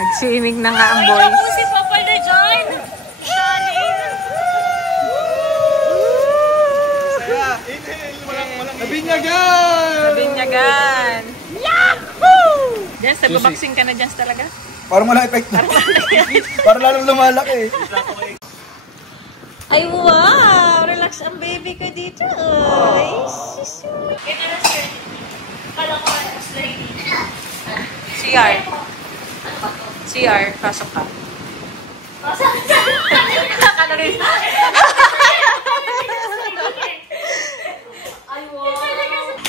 Nag-swimming na nga ang boys. Ako si Papa na dyan. Nabinyagan! Yahoo! Jens, nagbabaksing ka na Jens talaga? Parang walang effect na. Parang lalong lumalaki. Ay, wow! Relax ang baby ko dito. Ay, CR. CR, pasok ka.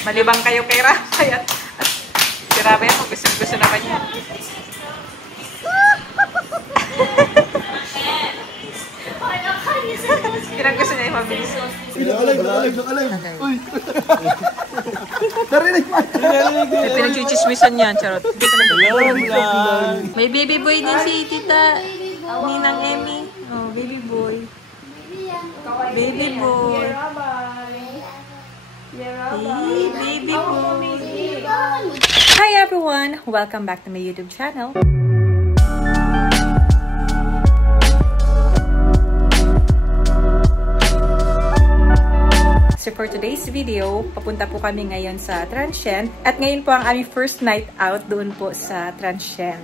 Malibang kayo kay Rabay at si Rabay ako gusto naman niya. Kinang gusto niya yung mabilis. Nakalag. Uy! Narinig mo! May pinag-chichismisan niyan, charot. May baby boy din si Tita Ninang Emmy. Oh, baby boy. Baby boy. Baby boy. Hi everyone! Welcome back to my YouTube channel. So for today's video, papunta po kami ngayon sa Transient. At ngayon po ang aming first night out doon po sa Transient.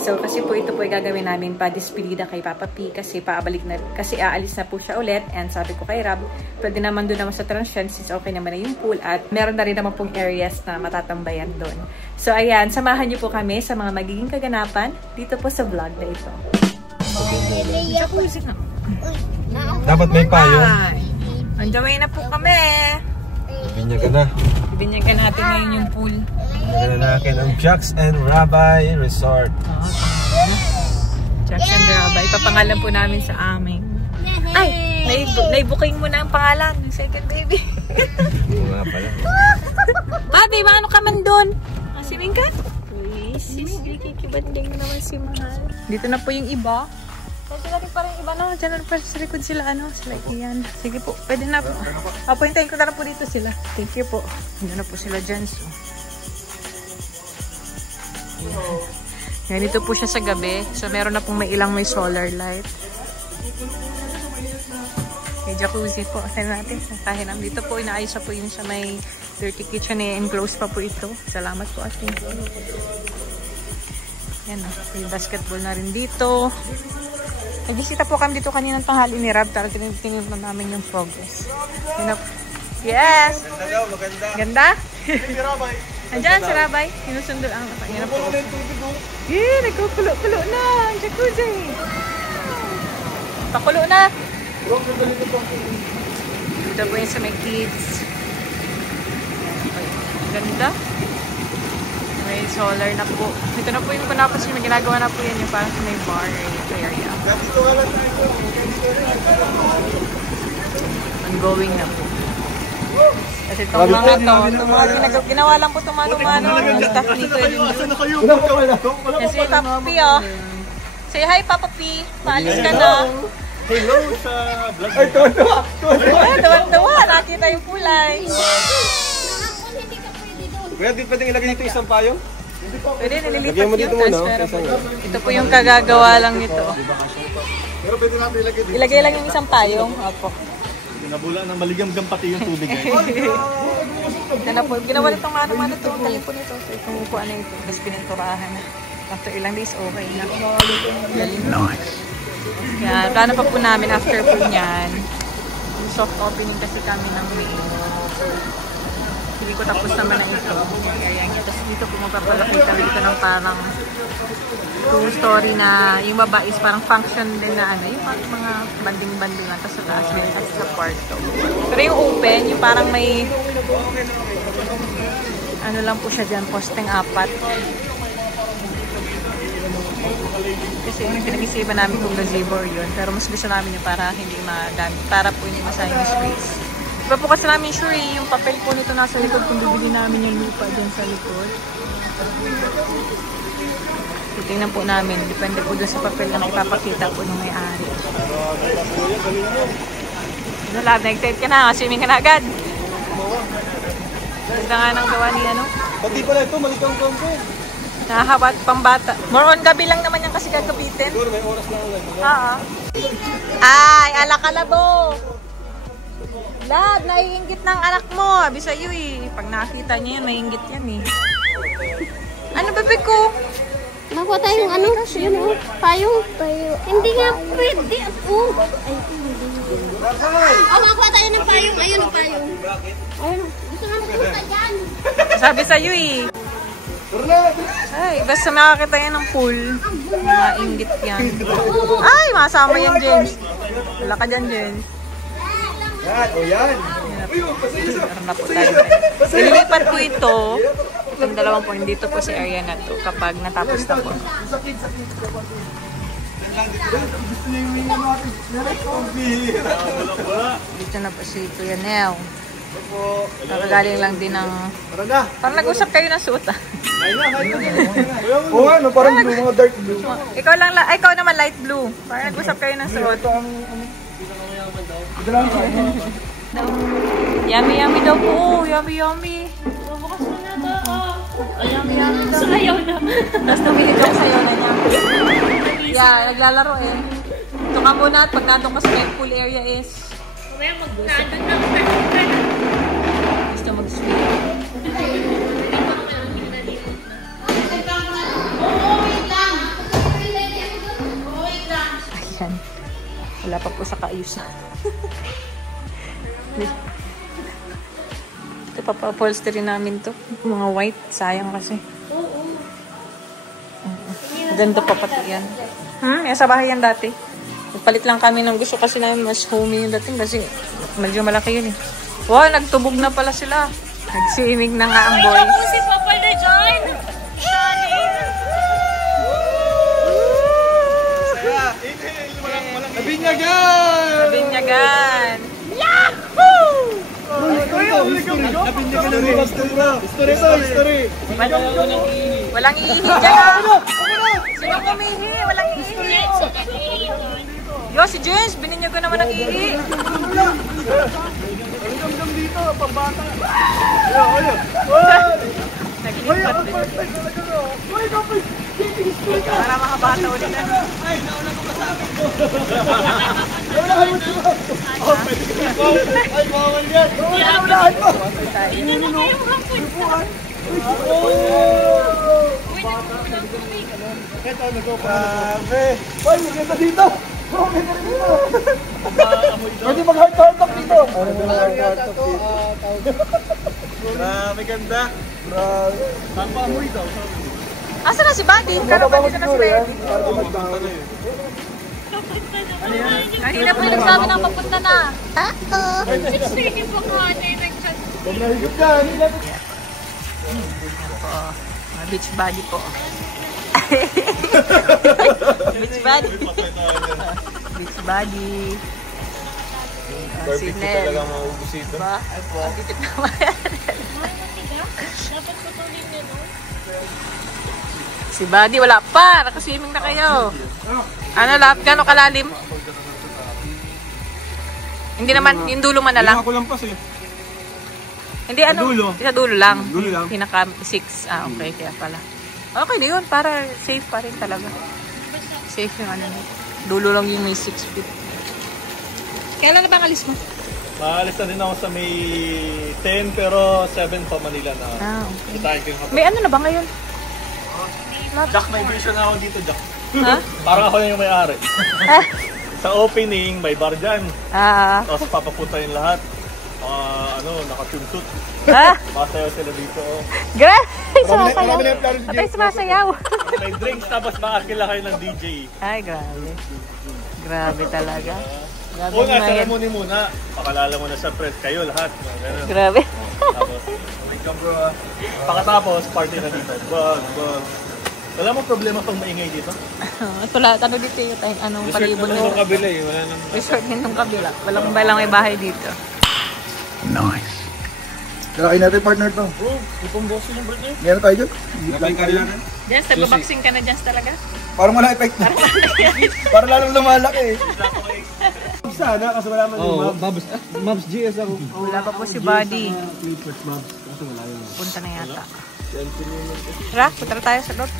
So kasi po ito po ay gagawin namin pa despedida kay Papa P kasi aalis na po siya ulit. And sabi ko kay Rab, pwede naman doon naman sa Transient since okay naman na yung pool at meron na rin naman pong areas na matatambayan doon. So ayan, samahan niyo po kami sa mga magiging kaganapan dito po sa vlog na ito. Dapat may payo. On the way na po kami. Ibinyagan na. Ibinyagan natin ngayon yung pool. Ibinyagan na natin ang Jacks and Rabay Resort. Jacks and Rabay. Ipapangalan po namin sa amin. Ay! Naibuking mo na ang pangalan ng second baby. Oo nga pala. Papi, maano ka man doon? Swimming ka? Sis, kikibanding naman si Mahal. Dito na po yung iba. Pwede natin parang iba na. Diyan na pa sa likod sila. Sila iyan. Sige po. Pwede na po. Apuntahin ko na po dito sila. Thank you po. Diyan na po sila dyan. So. Ganito po siya sa gabi. So meron na pong may solar light. May jacuzzi po. Atin natin. Kahinam dito po. Inaayos po yun sa may dirty kitchen. Enclosed pa po ito. Salamat po atin. Yan o. May basketball na rin dito. Nagbisita po kami dito kaninang tanghali ni Rab. Tara, tinitingnan na namin yung progress. Yes! Ganda? Andiyan si Rabay. Sinusundo ang kanya na po. Nagkukulo-kulo na. Ang jacuzzi. Pakulo na. Ito po yun sa may kids. Ganda. May solar na po. Ito na po yung kunapos yung ginagawa na po yan yung parang may bar area. Ongoing na po. Kasi itong mga to, ginawa lang po itong mano-mano yung staff ni Kuya Lindy. Kasi Papa P, oh. Say hi, Papa P. Paalis ka na. Hello sa vlog. Ay, tuwa. Nakita yung kulay. Kuya, di pwedeng ilagay dito isang payong? Pwede, nililipat yung transfer. Ito po yung kagagawa lang nito. Pero pwede natin ilagay dito. Ilagay lang yung isang payong. Opo. Pinabula ng maligam-gam pati yung tubig. Ginawa nitong mano-mano ito. Ang talipon ito. So, itong upuan na ito. Tapos pininturahan na. After ilang days, okay na. Yan. Plano pa po namin after po niyan. Soft opening kasi kami ng May. Hindi ko tapos naman na ito. Kaya tapos dito po magpapalakita dito ng parang two-story na yung baba is parang function din na yung mga banding-bandingan tapos sa taas din at sa kwarto. Pero yung open, yung parang may lang po siya dyan, posting 4. Kasi pinag-isipan namin kung gazebo or yun. Pero mas gusto namin yung para hindi madami, para po hindi masayang yung space. Diba po kasi namin sure yung papel po nito nasa likod kung bibili namin yung lupa dyan sa likod. Titingnan po namin. Depende po doon sa papel na ipapakita po ng may-ari. Lab, na-excited ka na. Swimming ka na agad. Ganda nga ng gawa ni ano. Pati pala ito, malikang ko. Nakakabat pambata. More on gabi lang naman yan kasi gagabitin. Siguro may oras lang ulit. Oo. Ay, alakalabo. Lad, naiinggit ng anak mo. Sabi sa'yo eh. Pag nakita niya yan, naiinggit yan eh. Ano bebe ko? Makuha tayong ano? Yun o. Payong. Hindi nga pwede. Oh. Oh, makuha tayo ng payong. Ayun ang payong. Ayun. Gusto nga makuha dyan. Sabi sa'yo eh. Ay, basta makakita yan ng pool. Maingit yan. Ay, masama yan, James. Wala ka dyan, James. Yan, o yan. Meron na po tayo. Ililipat po ito. Yung dalawang point dito po sa area na to kapag natapos na po. Dito na po si Kuya Nel. Nakagaling lang din ng... Parang nag-usap kayo ng suot ah. Oo, ano, parang blue, mga dark blue. Ikaw naman light blue. Parang nag-usap kayo ng suot. Yummy yummy daw po. Yummy yummy. Bukas mo na to. Yummy yummy. Sayaw na. Tapos tumilid ako sayo na niya. Yeah, naglalaro eh. Ito ka muna at pag nandun ka sa main pool area is... Mamaya mag-nandun na. Gusto mag-swim. Ayan. Wala pa po sa kaayusan. Ito papa-upholstery namin to. Mga white. Sayang kasi. Ganda pa pati yan. Yan sa bahay yan dati. Nagpalit lang kami ng gusto kasi namin mas homey yung dating kasi medyo malaki yun eh. Wow, nagtubog na pala sila. Nagsiimig na nga ang boys. Ako si Papa na dyan. Nabinyagan! Nabinyagan! Yahoo! Nabinyagan! History! Walang iihi dyan! Sino umihi? Walang iihi! Yo, si James! Bininyagan naman ang iihi! Dito, pambata! Naglipat din. Para mga bata ulit na. Ay, nauna ko kasama ko! Ay, bawal yan! Naunahan mo! Ito, nagpapabe! Ay, maganda dito! Maganda dito! Pwede mag-heart-heart talk dito! Grabe, ganda! Grabe! Pampamoy daw. Asa na si Buddy? Karo ba dito na si Buddy? Kanina po yung nagsabi ng papunta na. Sige po ka, nag-chat. Kung nahigit ka, Yan po. Mga beach body po. Beach body. Beach body. Si Nel. talaga maubos ito. Diba? Ang tipid naman. Dapat patuloy niya, no? Si Buddy, wala pa. Nakaswimming na kayo. Ano, lap? Gano'ng kalalim? Hindi naman, yung dulo man na lang. Ako lang pa siya. Hindi, ano? dulo. Sa dulo lang. Dulo lang. Pinaka 6. Ah, okay. Kaya pala. Okay na yun. Para safe pa rin talaga. Safe yung ano. Dulo lang yung may 6 feet. Kailan na bang alis mo? Maalis na din ako sa May 10 pero 7 pa Manila na. Ah, okay. Itahin ko yung hapon. May ano na ba ngayon? Jack, may vision na ako dito, Jack. Ha? Parang ako yung may-ari. Sa opening, may bar dyan. Ah. Tapos papapuntahin lahat. Naka-swimsuit. Ah. Masayaw sila dito. Oh. Grabe! Marami Sumasayaw. na yung plano si Patay sumasayaw. May drinks tapos makakila kayo ng DJ. Ay, grabe. Grabe talaga. Grabe Una, mga yan. ceremony muna. Pakalala mo na sa press kayo lahat. Ganun. Grabe. Tapos, pagkatapos, party na dito. Wala mo problema pag maingay dito? Ito lahat. Ano dito yung anong palibot Resort mo? na kabila eh. Wala nang... Resort din itong kabila. Walang may bahay dito. Lalaki natin partner to. Bro, itong boss yung birthday. Meron tayo dyan. Lalaki ka rin natin. Jens, nagbaboxing ka na Jens talaga? Parang wala effect na. Parang lalong lumalaki eh. Sana, kasi wala man yung Mabs GS ako. Wala pa po si Buddy. Mabs, kasi wala yun. Punta na yata. Tara, punta na tayo sa loob.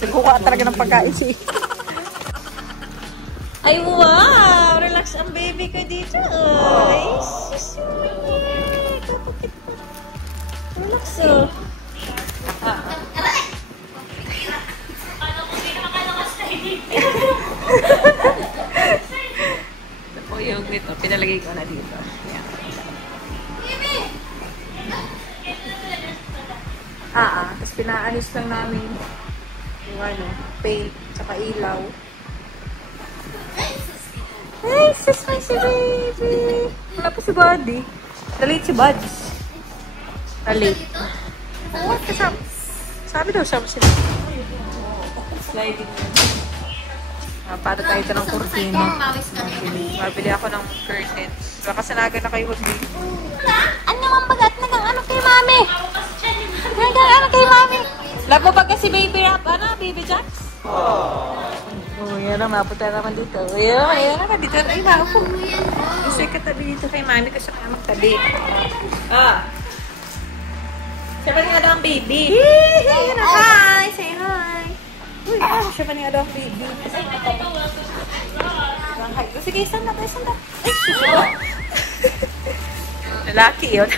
Nagkukuha talaga ng pagkain si... Ay, wow! Relax ang baby ko dito. Ay, relax, oh. Ito po yung ito. Pinalagay ko na dito. Ayan. Tapos pinaalis lang namin yung ano, paint, tsaka ilaw. Hey, sis, my si baby! Wala pa si Buddy. Nalate si Buds. Nalate. What? Kasama. Sabi daw, sabi sila. Sliding yun. Para tayo ito ng kurtina. Mabili ako ng curtains. Baka sanaga na kayo mag-bili. Ano ang bagat na kang ano kay mami? Ano kay mami? Love mo ba kasi baby wrap? Ano? Baby Jacks? Oh, yan na. Mapunta naman dito. Yan na. Dito na yung mako. Kasi katabi dito kay mami kasi kaya magtabi. Siya pa nga daw ang baby. Yay! Hi! Say hi! Uy, siya pa nga daw ang baby. Sige, stand up. Ay, siya! Lalaki yun.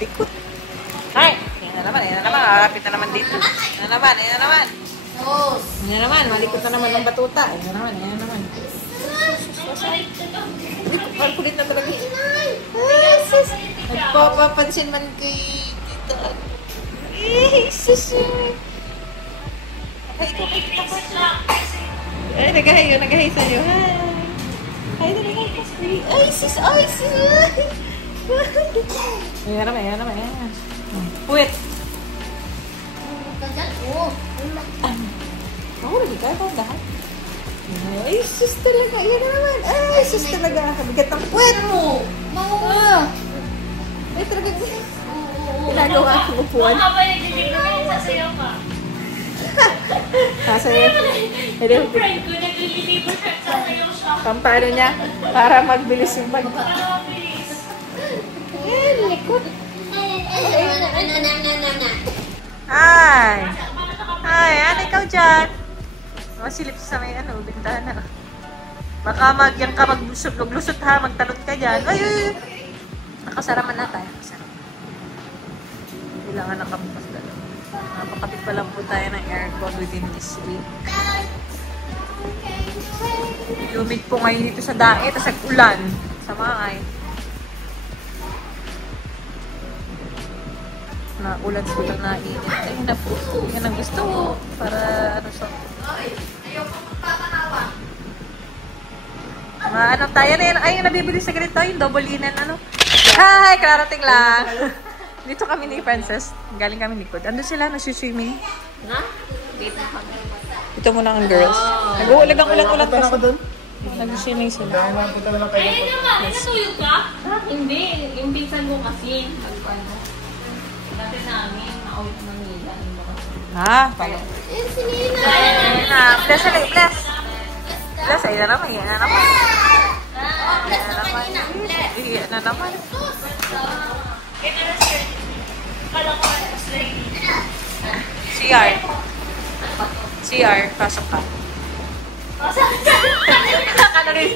Likot. Hi! Ayan na naman. Kapit na naman dito. Ayan na naman. Ayan naman. Malikot na naman ng batuta. Ayan naman. Ang kulit na talaga. Ay, sis. Nagpapapansin man kay tita. Ay, sis. Ay, nagahay sa'yo. Hi, nagahay ka sa'yo. Ay, sis. Ayan naman. Wait. Lagi ka ba lahat? Ay, sis talaga. Ayan na naman. Ay, sis talaga. Kabigat ang puwet mo. Ay, talaga. Ginagawa ko upuan. Sasayaw ka. Sasayaw. Yung friend ko, nag-deliver siya. Sasayaw siya. Pampano niya? Para magbilis yung mag... Para mabilis. Ayan, likod. Hi! Hi, ano ikaw dyan? Masilip sa may bintana. Baka magyan ka maglusot ha, magtalon ka dyan. Ay! Nakasaraman na tayo. Kailangan nakabukas dalawa. Napakapit pa lang po tayo ng aircon within this week. Lumig po ngayon dito sa daet, tas nag-ulan. Sa mga na ulan na init. Ayun na po. Yan ang gusto ko. Para ano siya. Ano tayo na yun. Ay, yung nabibili sa ganito. Yung double linen ano. Hi! Kararating lang. Dito kami ni Princess. Galing kami likod. Ando sila, nagsuswimming. Na? Dito na kami. Ito muna ang girls. Nag-uulag ang ulan-ulan Punta na ako doon. Nag-swimming sila. Dahil napunta na lang kayo. Ay, naman. Natuyog ka? Hindi. Yung pinsan ko kasi. Dati namin. Nakawit ng nila. Pala. Ayun na. Bless ulit, bless. Bless, ayun na naman. Ayun na naman. Ayun na naman. Ito na sir. Kala ko na slide. CR, pasok ka. Ano rin?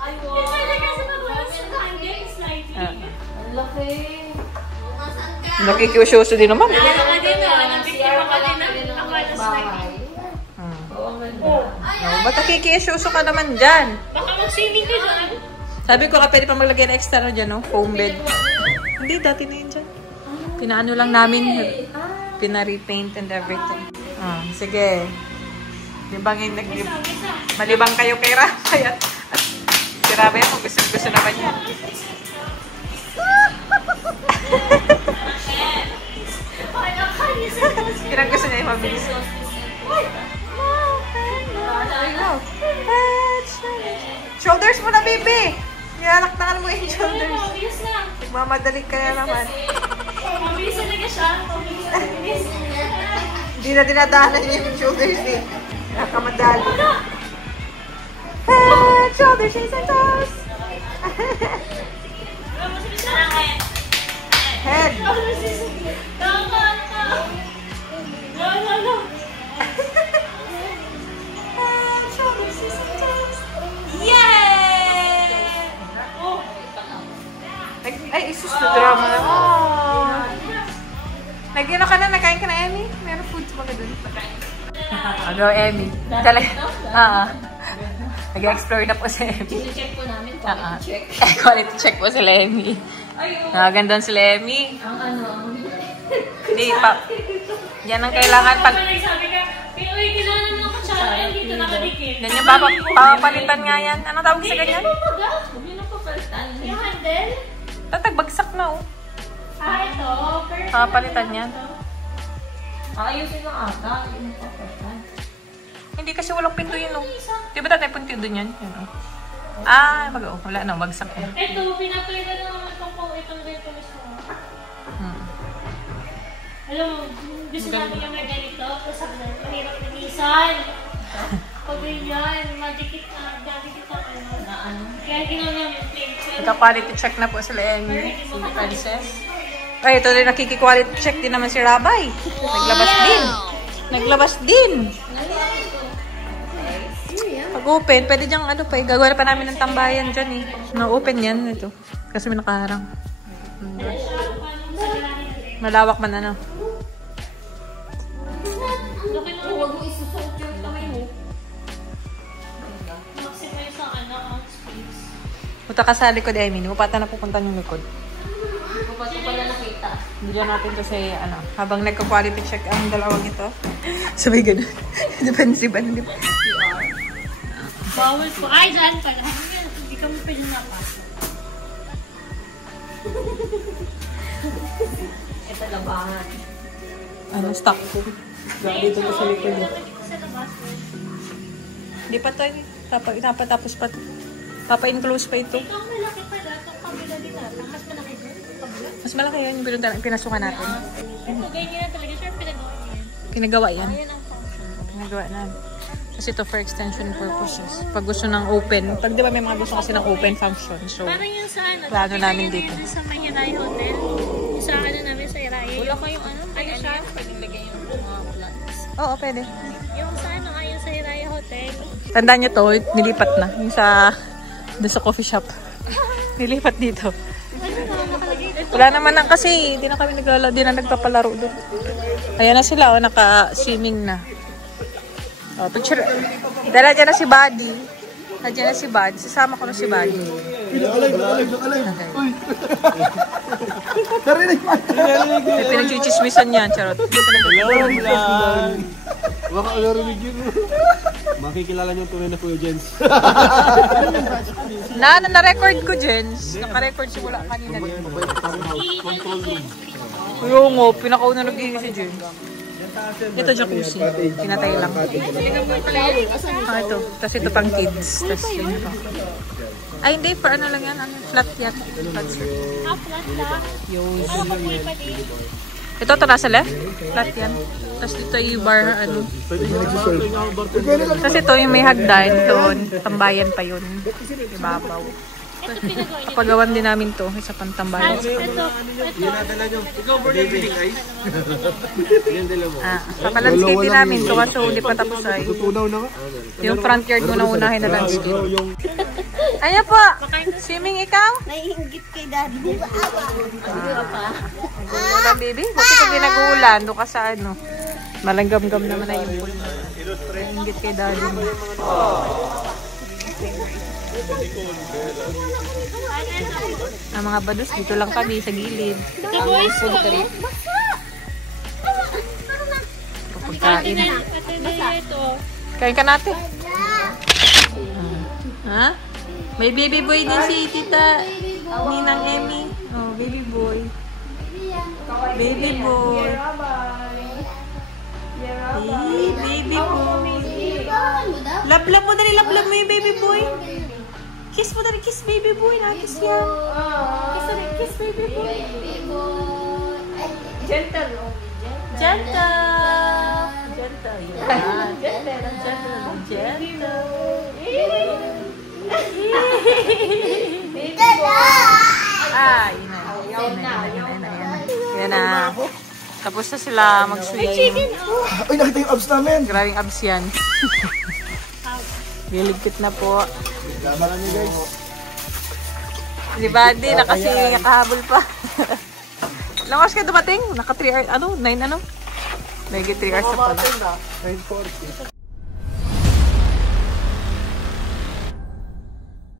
Ay, wow. Ang laki. Nakikiusyoso din naman. Nakaka din na. Nabiktima ka din ng akala slide. Ba't nakikiusyoso ka naman dyan? Baka mag-swimming ka dyan. Sabi ko ka pwede pa maglagay ng extra dyan, no? Foam bed. Hindi, dati na yun dyan. Pinaano lang namin. Pina-repaint and everything. Sige. Malibang kayo kay Rafa yan. At si Rafa yan, gusto naman yan. Pirang gusto niya yung mabilis. Shoulders mo na, baby! Nilalaktakan mo yung shoulders. Mabilis na. Magmamadali ka na naman. Mabilis talaga siya. Mabilis. Hindi na dinadahanan niya yung shoulders eh. Nakamadali. Head, shoulders, shoulders, and toes. Head. Ay, isus na drama na. Nag-ino ka na? Nakain ka na, Emmy? Meron foods ba ka dun? Go, Emmy. Nag-explore na po si Emmy. Check po namin, quality check. Quality check po sila Emmy. Ganda sila Emmy. Ang ano, Hindi pa. Yan ang kailangan pag... Sabi ka, uy, kailangan naman ako tsara, dito nakadikit. Ganyan, papapalitan nga yan. Ano tawag sa ganyan? Huwag yun ang papalitan. Yung handle? Tagbagsak na, oh. Ito. Papapalitan yan. Ayusin mo ata. Yung papalitan. Hindi kasi walang pinto yun, oh. Di ba tatay punto doon yan? Yun, oh. Wala na, bagsak yan. Ito, pinapalitan na naman itong ganito mismo. Alam mo, gusto namin yung may ganito. Tapos sabi na, mahirap linisan. Pag ganyan, madikit na ano. Kaya ginawa namin yung plate. Nagka-quality check na po sila Emmy. Si Princess. Ay, ito rin nakiki-quality check din naman si Rabay. Naglabas din. Pag open, pwede dyang ano pa eh. Gagawa pa namin ng tambayan dyan eh. Na-open yan ito. Kasi may nakaharang. Malawak man ano. Huwag mo isusot yung kamay mo. Maximize sa ang space. Punta ka sa likod, Emmy. Pupata na pupunta yung likod. Kapag ko pala nakita. Diyan natin kasi habang nagka-quality check ang dalawang ito. Sabay ganun. Defensive ano, di ba? Bawal po. Ay, dyan pala. Hindi kami pwede napasok. Ito labangan. Stock ko. Dito ko sa likod. Hindi pa tayo. Tapos pa. Papa-enclose pa ito. Ito ang malaki pala. Itong kabila din natin. Mas malaki din. Mas malaki yun yung pinasukan natin. Ito, ganyan na talaga. Sure, pinagawa niya yan. Pinagawa yan. Ayan ang function. Pinagawa na. Kasi ito for extension purposes. Pag gusto ng open. Pag di ba may mga gusto kasi ng open function. So, Parang yung sa ano. plano namin dito. Yung sa Mahiray Hotel. Yung sa ano namin sa Iraya. Wala kayong ano? Ano siya? Pwedeng lagay yung mga plants. Oo, pwede. Yung sa ano, yung sa Iraya Hotel. Tandaan nyo to, nilipat na. Yung doon sa coffee shop. Nilipat dito. Wala naman lang kasi, di na kami nagpapalaro doon. Ayan na sila, naka-swimming na. Picture. Dala dyan na si Buddy. Nandiyan na si Buddy. Sasama ko na si Buddy. Narinig mo. Narinig mo. May pinag-chichismisan yan, charot. Baka narinig yun. Makikilala niyo tunay na Kuya Jens. Na-record ko, Jens. Naka-record simula kanina din. Control room. Yung nga, pinakauna nag-ihi si Jens. Ito jacuzzi. Pinatay lang. Ito. Tapos ito pang kids. Tapos yun pa. Ay, hindi. For ano lang yan. Flat yan. Flat shirt. Flat lang. Yun. Kapoy pa din. Ito nasa left. Flat yan. Tapos dito yung bar, Tapos ito yung may hagdan doon. Tambayan pa yun. Ibabaw. Ito pinagawa niya. Pagawan din namin to. Isa pang tambayan. Ito. Ikaw ba yung biling ice? Yan dala mo. Papalandscape namin to kasi hindi pa tapos ay. Tutunaw na ka? Yung front yard muna unahin na landscape. Ayan po. Swimming ikaw? Naiingit kay daddy. Di ba awa? Wala baby. Buti pag ginag-uulan. Doon ka sa ano. Malanggam-gam naman na yung pool. Naiingit kay daddy mo. Ang mga badus, dito lang kami sa gilid. Ito boys ko. Pagkain. Ito na ito. Kain ka natin. Ha? May baby boy din si Tita Ninang Emmy. Oh, baby boy. Baby boy. Baby boy. Lablab mo dali, lablab mo yung baby boy. Kiss mo dali, kiss baby boy. Kiss yan. Kiss dali, kiss baby boy. Gentle. Gentle. Gentle. Yeah. Gentle. Gentle. Baby boy. Ah, yun na. Yan na. Tapos na sila mag-swim. Ay, nakita yung abs namin. Grabing abs yan. Liligpit na po. Laman niyo guys. Si Buddy, nakahabol pa. Ilang oras kayo dumating? Naka 3 hours, 9 ano? May 3 hours na pala. 9:40.